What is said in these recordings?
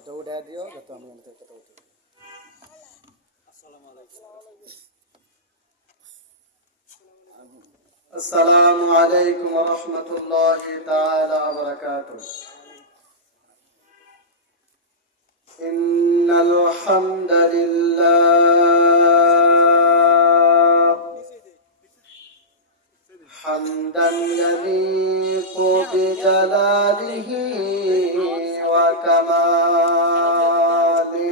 আওয়াজটা উঠে দিও যাতে আমি কথা বলতে পারি। আসসালামু আলাইকুম ওয়া রাহমাতুল্লাহি তাআলা ওয়া বারাকাতুহু। ইন্নাল হামদালিল্লাহ হামদান ইয়ালিqu বিজালালিহি ওয়া কামালিহি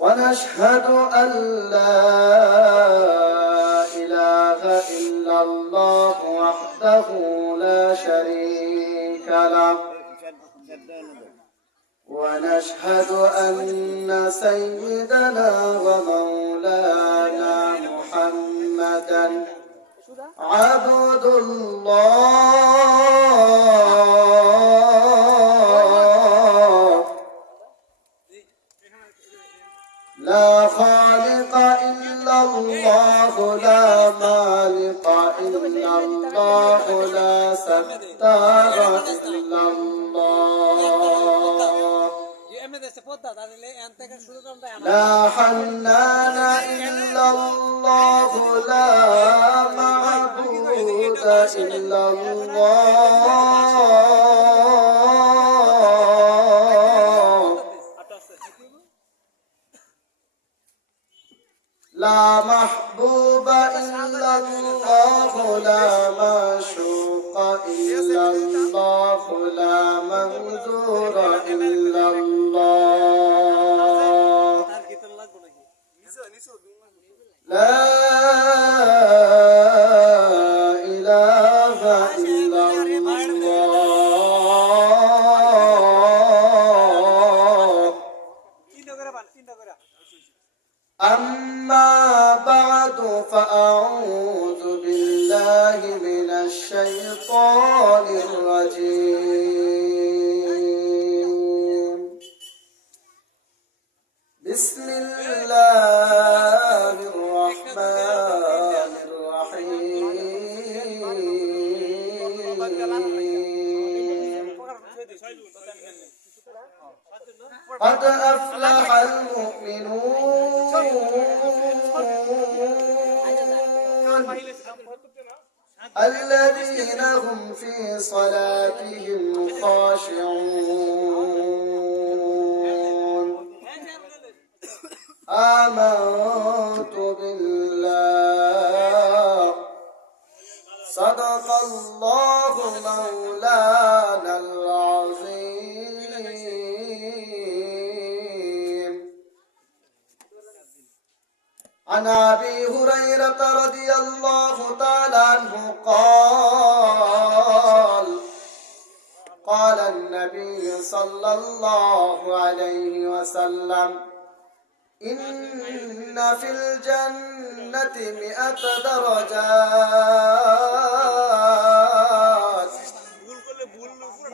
ওয়া নাশহাদু আল লা ইলাহা ইল্লাল্লাহ ওয়াহদাহু লা শারীকা লাহু ونشهد أن سيدنا ومولانا محمدا عبد الله لا خالق إلا الله لا مالك إلا الله لا ستار إلا الله لا حنان إلا الله لا معبود إلا الله لا محبوب إلا الله لا معشوق إلا الله لا منذور إلا الله لا إله إلا الله أما بعد فأعوذ بالله من الشيطان الرجيم بسم الله الرحمن الرحيم قد أفلح المؤمنون الذين هم في صلاتهم خاشعون آمنت بالله صدق الله مولانا العظيم عن أبي هريرة رضي الله تعالى عنه قال النبي صلى الله عليه وسلم إن في الجنة 100 درجات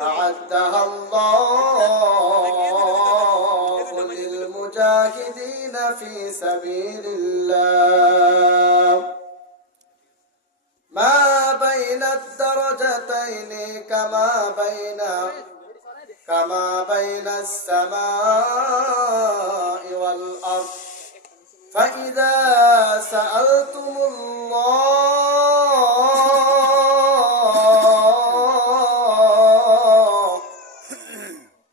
أعدها الله للمجاهدين في سبيل الله ما بين الدرجتين كما بين السماء والأرض فإذا سألتم الله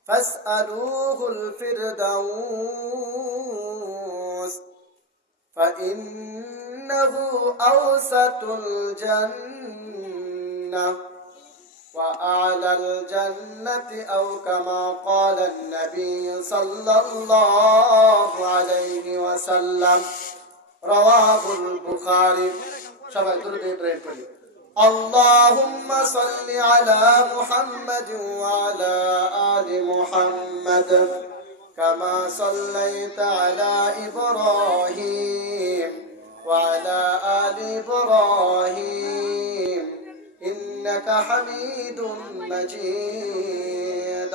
فاسألوه الفردوس فإنه أوسط الجنة وأعلى الجنة أو كما قال النبي صلى الله عليه وسلم رواه البخاري اللهم صل على محمد وعلى آل محمد كما صليت على إبراهيم وعلى آل إبراهيم إنك حميد مجيد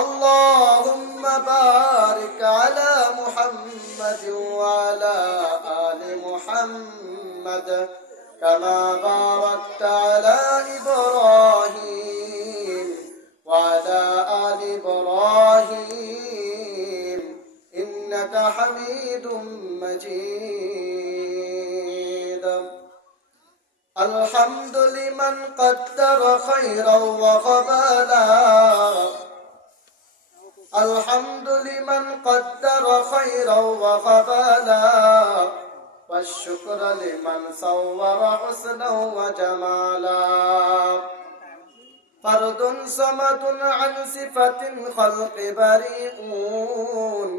اللهم بارك على محمد وعلى آل محمد كما باركت على إبراهيم وعلى آل إبراهيم الحمد لمن قدر خيرا وقبلا الحمد لمن قدر خيرا وقبلا والشكر لمن صور حسنا وجمالا فرد صمد عن صفة الخلق بريئون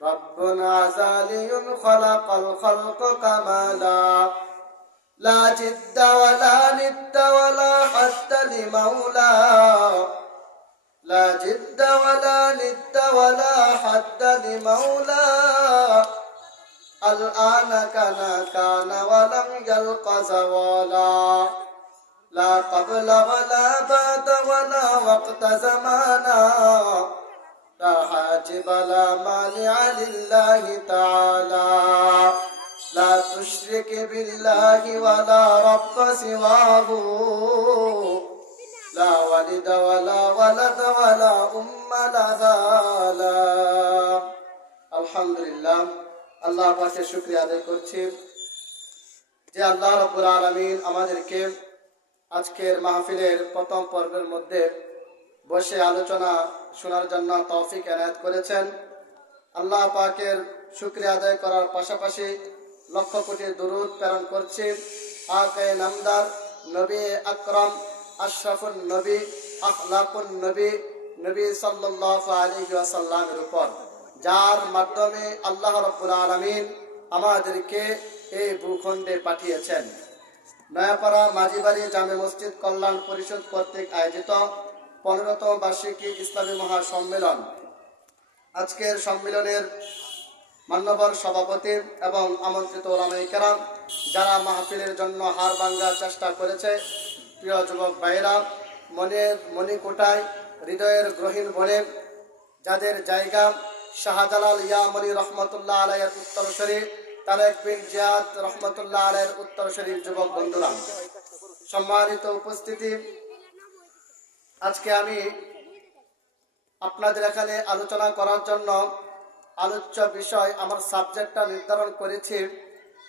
رب عزالي خلق الخلق كمالا لا جد ولا ند ولا حد لمولى لا جد ولا ند ولا حد لمولى الآن كان ولم يلق زوالا لا قبل ولا بعد ولا وقت زمانا لا حاجب لا مانع لله تعالى لا تشرك بالله ولا رب سواه لا ولد ولا ولد ولا لها لا আলহামদুলিল্লাহ আল্লাহ পাকের শুকরিয়া আদায় করছি যে আল্লাহ রাব্বুল আলামিন আমাদেরকে আজকের মাহফিলের প্রথম পর্বের মধ্যে বসে আলোচনা শোনার জন্য তৌফিক এনায়েত করেছেন। আল্লাহ পাকের শুকরিয়া আদায় করার পাশাপাশি লক্ষ কোটি দরুদ প্রেরণ করছি আকে নামদার নবী আকরাম আশরাফুন নবী আখলাকুন নবী নবী সাল্লাল্লাহু আলাইহি ওয়াসাল্লামের উপর, যার মাধ্যমে আল্লাহ রাব্বুল আলামিন আমাদেরকে এই ভূখণ্ডে পাঠিয়েছেন। নয়াপাড়া মাঝিবাড়ি জামে মসজিদ কল্যাণ পরিষদ কর্তৃক আয়োজিত 15তম বার্ষিকী ইসলামী মহাসম্মেলন। আজকের সম্মেলনের মান্যবর সভাপতি এবং আমন্ত্রিত ওলামায়ে কেরাম, যারা মাহফিলের জন্য হার ভাঙার চেষ্টা করেছে, প্রিয় যুবক ভাইরা, মণিকোটায় হৃদয়ের গ্রহীণ বনে যাদের জায়গা শাহজালাল ইয়ামনি রহমতুল্লাহ আলাইহির উত্তরসূরি, তারেক বিন জিয়াদ রহমতুল্লাহ আলাইহির উত্তরসূরি যুবক বন্ধুরা, সম্মানিত উপস্থিতি, আজকে আমি আপনাদের এখানে আলোচনা করার জন্য আলোচ্য বিষয়, আমার সাবজেক্টটা নির্ধারণ করেছি,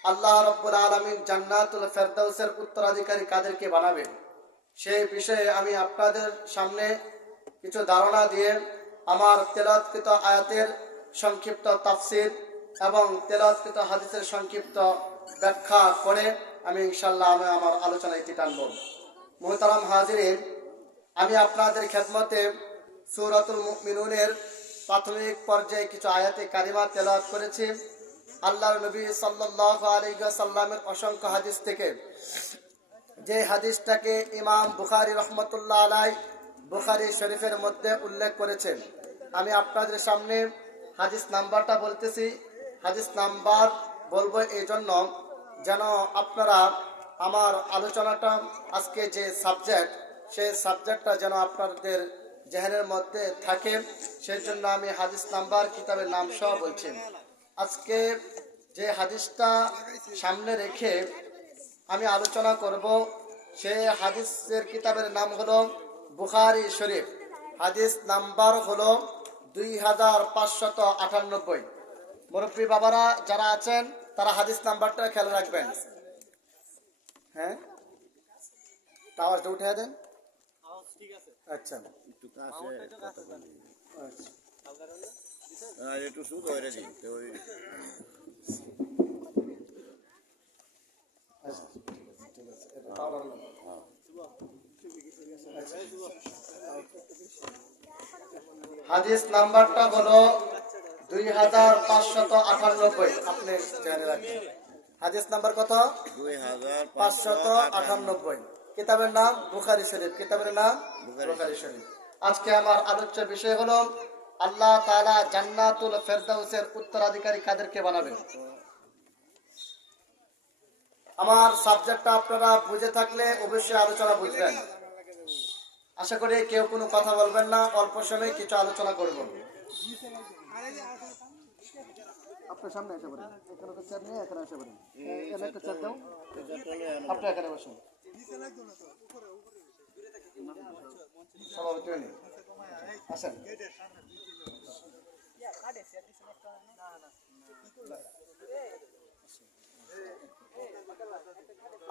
আল্লাহ রাব্বুল আলামিন জান্নাতুল ফেরদাউসের উত্তরাধিকারী কাদেরকে বানাবেন। সেই বিষয়ে আমি আপনাদের সামনে কিছু ধারণা দিয়ে আমার তেলাওয়াতকৃত আয়াতের সংক্ষিপ্ত তাফসীর এবং তেলাওয়াতকৃত হাদিসের সংক্ষিপ্ত ব্যাখ্যা করে আমি ইনশাআল্লাহ আমার আলোচনায় টানব। মুহতারাম হাজিরিন, আমি আপনাদের খেদমতে সূরাতুল মুমিনুনের প্রাথমিক পর্যায়ে কিছু আয়াতে কারিমা তেলাওয়াত করেছি। আল্লাহর নবী সাল্লাল্লাহু আলাইহি ওয়াসাল্লামের অসংখ্য হাদিস থেকে, যে হাদিসটাকে ইমাম বুখারী রহমতুল্লাহ আলাইহি বুখারী শরীফের মধ্যে উল্লেখ করেছেন। আমি আপনাদের সামনে হাদিস নাম্বারটা বলতেছি। হাদিস নাম্বার বলবো এই জন্য যেন আপনারা আমার আলোচনাটা, আজকে যে সাবজেক্ট, সেই সাবজেক্টটা যেন আপনাদের জেহেনের মধ্যে থাকে, সেই জন্য আমি হাদিস নাম্বার, কিতাবের নাম সহ বলছি। আজকে যে হাদিসটা সামনে রেখে আমি আলোচনা করব, সেই হাদিসের কিতাবের নাম হলো বুখারী শরীফ। হাদিস নাম্বার হলো 2598। মুরব্বী বাবারা যারা আছেন তারা হাদিস নাম্বারটা খেয়াল রাখবেন। হ্যাঁ, আওয়াজটা উঠে দেন। আচ্ছা, একটু শুধু হয়ে দিন। হাদিস নাম্বারটা হলো 2598। আপনি জেনে রাখবেন হাদিস নাম্বার কত? 2598। কিতাবের নাম বুখারী শরীফ। কিতাবের নাম বুখারী শরীফ। আজকে আমার আলোচ্য বিষয় হলো আল্লাহ তাআলা জান্নাতুল ফেরদাউসের উত্তরাধিকারী কাদেরকে বানাবেন। আমার সাবজেক্টটা আপনারা বুঝে থাকলে অবশ্যই আলোচনা বুঝবেন। আশা করি কেউ কোনো কথা বলবেন না, অল্প সময়ে কিছু আলোচনা করব। আপনার সামনে এসে পড়েন, এখানে তো চেয়ার নিয়ে এখানে এসে পড়েন, এখানে একটা চেয়ার দাও, আপনি এখানে বসুন। সভাপতি আসেন।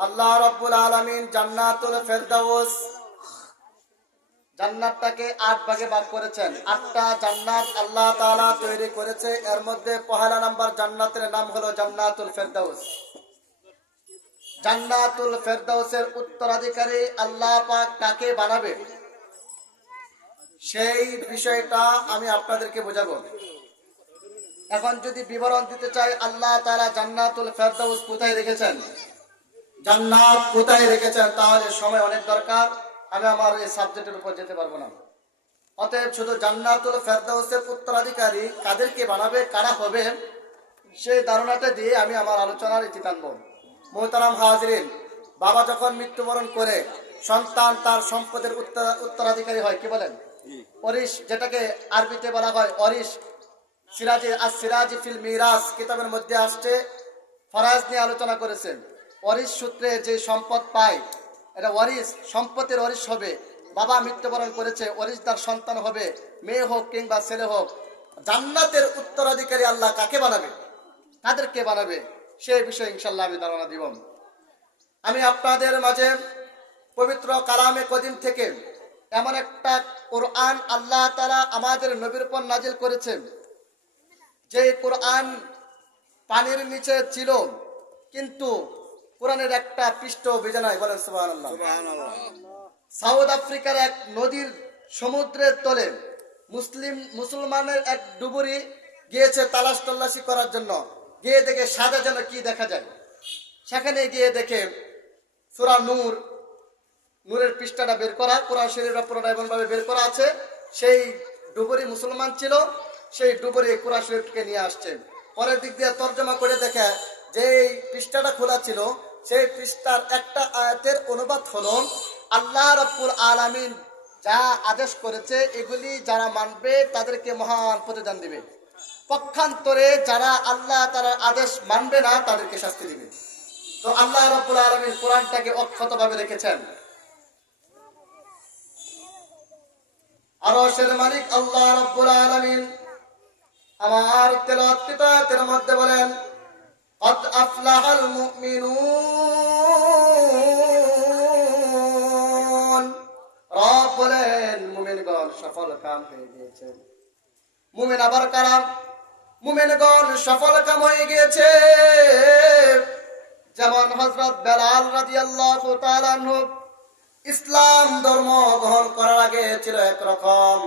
আল্লাহ রাব্বুল আলামিন জান্নাতুল ফেরদাউস জান্নাতটাকে 8 ভাগে ভাগ করেছেন। 8টা জান্নাত আল্লাহ তাআলা তৈরি করেছে। এর মধ্যে পহেলা নাম্বার জান্নাতের নাম হলো জান্নাতুল ফেরদাউস। জান্নাতুল ফেরদাউসের উত্তরাধিকারী আল্লাহ পাক কাকে বানাবে সেই বিষয়টা আমি আপনাদেরকে বোঝাবো। এখন যদি বিবরণ দিতে চাই, আল্লাহ তাআলা জান্নাতুল ফেরদাউস কোথায় রেখেছেন, জান্নাত কোথায় রেখেছেন, তাহলে সময় অনেক দরকার, আমি আমার এই সাবজেক্টের উপর যেতে পারবো না। অতএব শুধু জান্নাতুল ফেরদাউসের উত্তরাধিকারী কাদেরকে বানাবে, কারা হবে, সেই ধারণাটা দিয়ে আমি আমার আলোচনার ইতি টানব। মোহতারাম হাজরিন, বাবা যখন মৃত্যুবরণ করে সন্তান তার সম্পদের উত্তরাধিকারী হয়, কি বলেন, ওয়ারিশ, যেটাকে আরবিতে বলা হয় ওয়ারিশ। সিরাজি ফিল মিরাস কিতাবের মধ্যে আসছে, ফরাজ নিয়ে আলোচনা করেছেন। ওয়ারিশ সূত্রে যে সম্পদ পায়, এটা ওয়ারিশ, সম্পদের ওয়ারিশ হবে। বাবা মৃত্যুবরণ করেছে, ওয়ারিশ তার সন্তান হবে, মেয়ে হোক কিংবা ছেলে হোক। জান্নাতের উত্তরাধিকারী আল্লাহ কাকে বানাবে, কাদেরকে বানাবে, সেই বিষয়ে ইনশাআল্লাহ আমি ধারণা দিব। আমি আপনাদের মাঝে পবিত্র কালামে কদিম থেকে এমন একটা কোরআন আল্লাহ তাআলা আমাদের নবীর উপর নাজিল করেছেন, যে কোরআন পানির নিচে ছিল, কিন্তু কোরআনের একটা পৃষ্ঠ ভিজে নাই, বলেন সুবহানাল্লাহ। সাউথ আফ্রিকার এক নদীর সমুদ্রের তলে মুসলমানের এক ডুবুরি গিয়েছে তালাশ তল্লাশি করার জন্য। গিয়ে দেখে সাদা যেন কি দেখা যায়। সেখানে গিয়ে দেখে সূরা নূরের পৃষ্ঠাটা বের করা, কোরআন শরীফের পুরোটা এমন ভাবে বের করা আছে, সেই ডুবুরি মুসলমান ছিল, সেই ডুবুরি কোরআন শরীফকে নিয়ে আসছে। পরের দিক দিয়ে তর্জমা করে দেখে যে পৃষ্ঠাটা খোলা ছিল, সেই পৃষ্ঠার একটা আয়াতের অনুবাদ হলো, আল্লাহ রাব্বুল আলামিন যা আদেশ করেছে এগুলি যারা মানবে তাদেরকে মহান প্রতিদান দিবে, পক্ষান্তরে যারা আল্লাহ তাআলার আদেশ মানবে না তাদেরকে শাস্তি দিবে। তো আল্লাহ রাব্বুল আলামিন কোরআনটাকে অক্ষতভাবে রেখেছেন। আরশের মালিক আল্লাহ রাব্বুল আলামিন আমার তেলাওয়াতের মধ্যে বলেন, قد أفلح المؤمنون। রব বলেন মুমিনগণ সফল কাম হয়ে গিয়েছে। মুমিন আবার কারা? মুমিনগণ সফল কাম হয়ে গিয়েছে। যেমন হযরত বেলাল রাদিয়াল্লাহু তাআলা আনহু ইসলাম ধর্ম গ্রহণ করার আগে ছিল একরকম,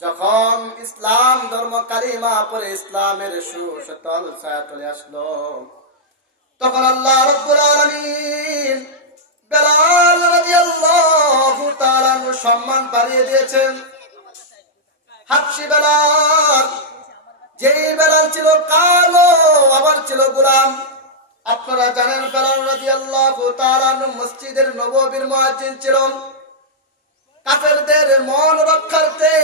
যখন ইসলাম ধর্ম কালিমা পরে ইসলামের সুশীতল ছায়া চলে আসলো, তখন আল্লাহ রাব্বুল আলামিন বেলাল রাদিয়াল্লাহু তাআলা সম্মান বাড়িয়ে দিয়েছেন। হাবশী বেলাল, যেই বেলাল ছিল কালো, আবার ছিল গোলাম। আপনারা জানেন বেলাল রাদিয়াল্লাহু তাআলা মসজিদের নববীর মুয়াজ্জিন ছিল। কাফেরদের মন রক্ষার্থে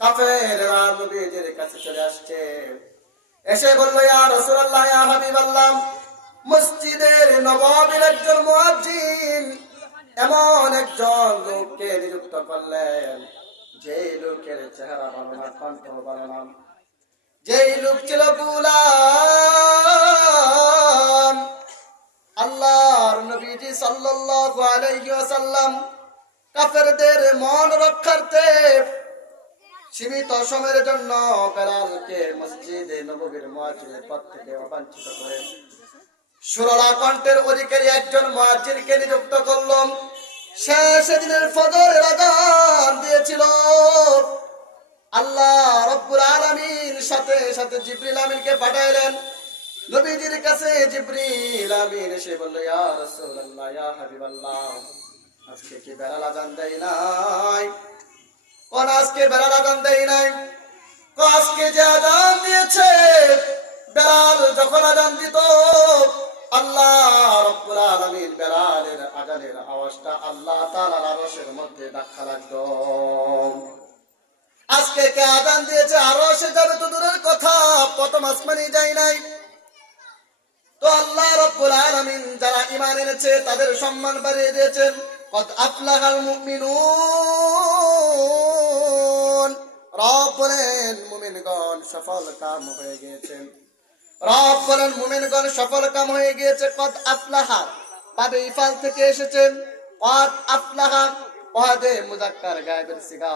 কাফেররা নবীজির কাছে চলে আসছে, এসে বলল, ইয়া রাসূলুল্লাহ, ইয়া হাবিবাল্লাহ, মসজিদের নববীর একজন মুয়াজ্জিন এমন একজন লোককে নিযুক্ত করলেন, যে লোকের চেহারা ভালো না, কণ্ঠ ভালো না, যেই লোক ছিল গোলাম। আল্লাহর নবীজি সাল্লাল্লাহু আলাইহি ওয়াসাল্লাম কাফেরদের মন রক্ষার্থে সীমিত সময়ের জন্য বেলালকে মসজিদে নববীর মুয়াজ্জিনের পদ থেকে অবাঞ্ছিত করে সুরলা কণ্ঠের অধিকারী একজন মুয়াজ্জিনকে নিযুক্ত করলাম। শেষ দিনের ফজরের আযান দিয়েছিল। আল্লাহ রাব্বুল আলামিন সাথে সাথে জিবরিল আমিনকে পাঠাইলেন নবীজির কাছে। জিবরিল আমিন এসে বলল, ইয়া রাসূলুল্লাহ, ইয়া হাবিবাল্লাহ, আজকে কি বেলাল আযান দেয় নাই? কোন আজকে বেলাল আযান দেয় নাই? আজকে যে আযান দিয়েছে, বেলাল যখন আযান দিত, আল্লাহ রাব্বুল আলামিন বেলালের আযানের আওয়াজটা আল্লাহ তাআলার আরশের মধ্যে ধাক্কা লাগতো। আজকে কে আযান দিয়েছে, আরশে যাবে তো দূরের কথা, প্রথম আসমানে যায় নাই। তো আল্লাহ রাব্বুল আলামিন যারা ঈমান এনেছে তাদের সম্মান বাড়িয়ে দিয়েছেন। কদ আফলাহাল মুমিনুন, রব বলেন মুমিনগণ সফল কাম হয়ে গিয়েছে। রব বলেন মুমিনগণ সফল কাম হয়ে গিয়েছে। কদ আফলাহা, বাবে ইফাল থেকে এসেছেন। قد أفلح قد মুযাক্কার গায়েবের সিগা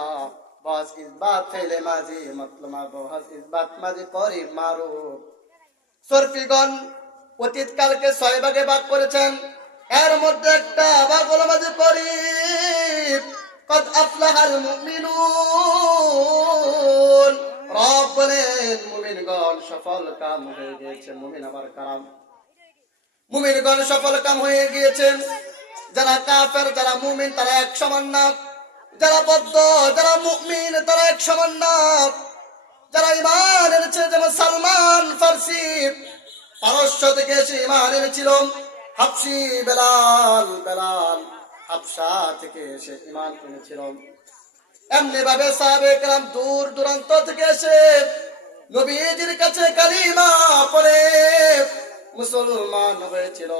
বাস ইসবাত ফেলে মাঝি মতলব বহাস ইসবাত মাঝি করিব মারুফ। সরফিগণ অতীত কালকে 6 ভাগে ভাগ করেছেন, এর মধ্যে একটা ভাগ হলো মাঝি করিব। قد أفلح المؤمنون রব বলেন মুমিনগণ সফল কাম হয়ে গিয়েছে। মুমিন আবার কারাম, মুমিনগণ সফল কাম হয়ে গিয়েছেন। যারা কাফের যারা মুমিন তারা এক সমান না, যারা বদ্ধ যারা মুমিন তারা এক সমান না। যারা ঈমান এনেছে যেমন সালমান ফার্সি পারস্য থেকে এসে ঈমান এনেছিল, হাবশি বেলাল হাবশা থেকে এসে ঈমান এনেছিল। এমনি ভাবে সাহাবে কেরাম দূর দূরান্ত থেকে এসে নবীজির কাছে কালিমা পড়ে মুসলমান হয়েছিল।